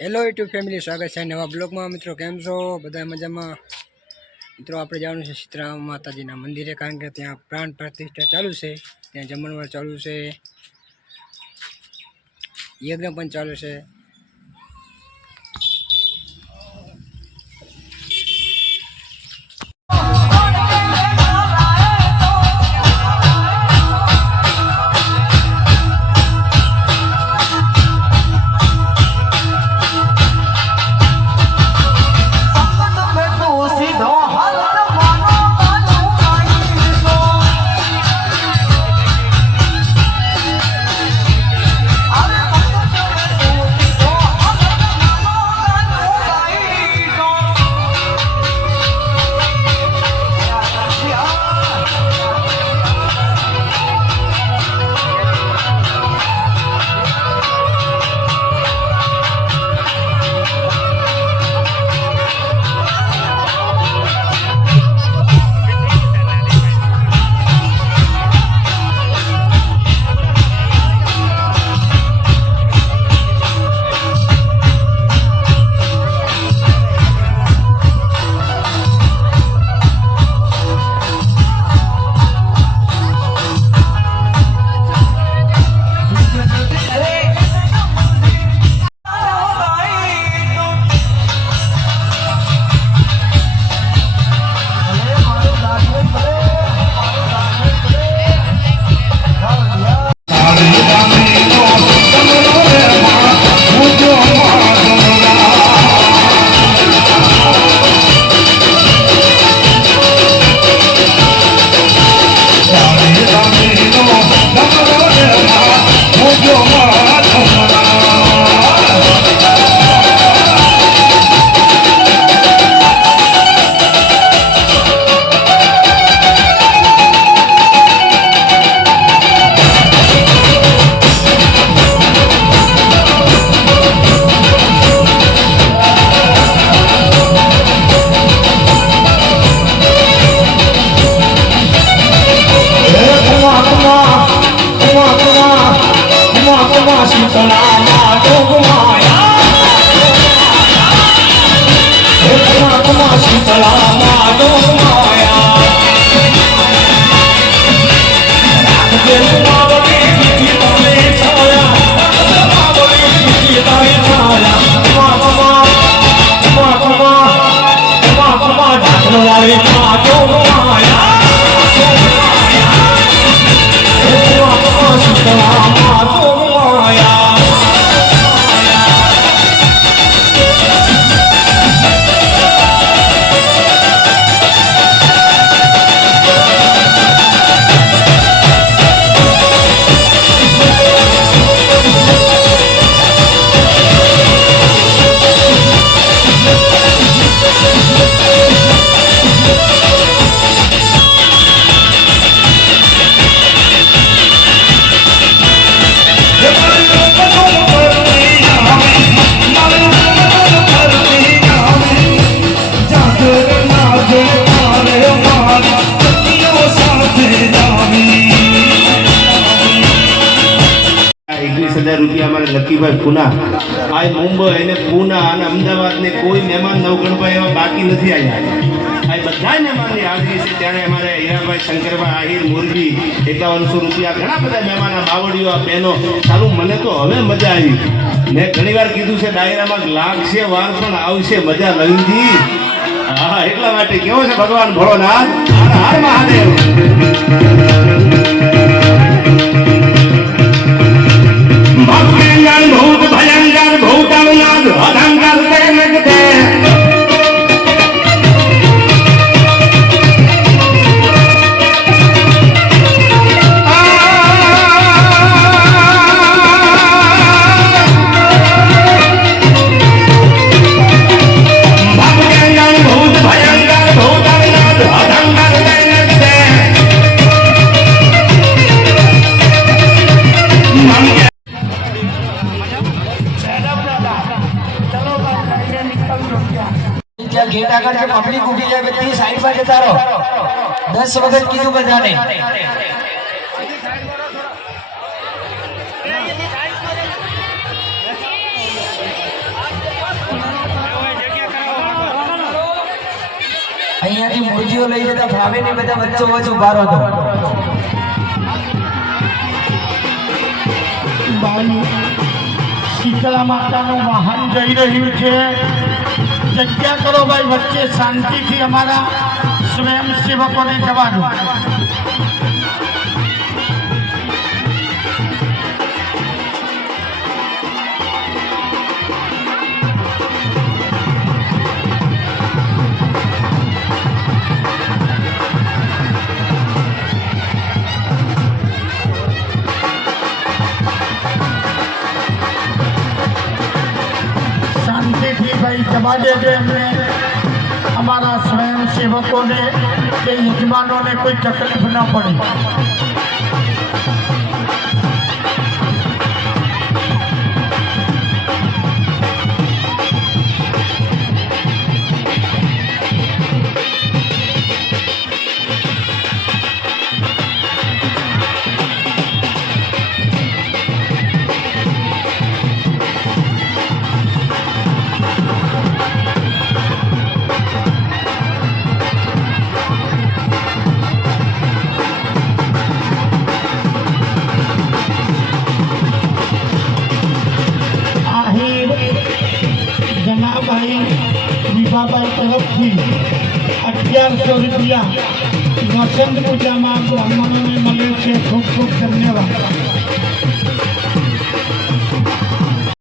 Hello YouTube family, સ્વાગત છે નવા બ્લોગમાં। મિત્રો કેમ છો? બધા મજામાં? મિત્રો આપણે જવાનું છે સીતરામ માતાજીના મંદિરે, કારણ કે ત્યાં પ્રાણ પ્રતિષ્ઠા ચાલુ છે, ત્યાં જમણવાર ચાલુ છે, યજ્ઞ પણ ચાલુ છે। ₹21,000 અમારે લકીભાઈ પૂના આ મુંબઈ અને પૂના અને અમદાવાદ ને કોઈ મહેમાન નવગણભાઈ એવા બાકી નથી આવ્યા। આ બધા મહેમાનની હાજરી છે। ત્યારે અમારે હીરાભાઈ શંકરભાઈ આહિર મોરબી ₹5100 ઘણા બધા મહેમાન, બાવડીઓ, બહેનો ચાલુ। મને તો હવે મજા આવી। મેં ઘણી વાર કીધું છે ડાયરામાં લાગશે વાર પણ આવશે મજા નવીનજી। હા, એટલા માટે કેવો છે ભગવાન ભોળોનાથ, હર હર મહાદેવ। ભૂત ભયંકર ભૂતનાદ અધંકર તે गेट आकर के पब्लिक उठी जाए, व्यक्ति साइड पर जता रहो। 10 वक्त कीधु बधाने। અહીંયાથી મૂર્તિઓ લઈ જતા ભાવે ને બધા વચ્ચો વચ્ચ ઉભા રહો તો ભાઈ શીતળા માતાનું વાહન જઈ રહ્યું છે. જગ્યા કરો ભાઈ, વચ્ચે શાંતિથી અમારા સ્વયંસેવકોને જવા દો. ભાઈ જવા દેજો એમને, અમારા સ્વયંસેવકોને કે યજમાનોને કોઈ તકલીફ ન પડે. જનાભાઈ વિભાભાઈ તરફથી 1100 રૂપિયા વસંત પૂજામાં બ્રાહ્મણોને મળે છે. ખૂબ ખૂબ ધન્યવાદ.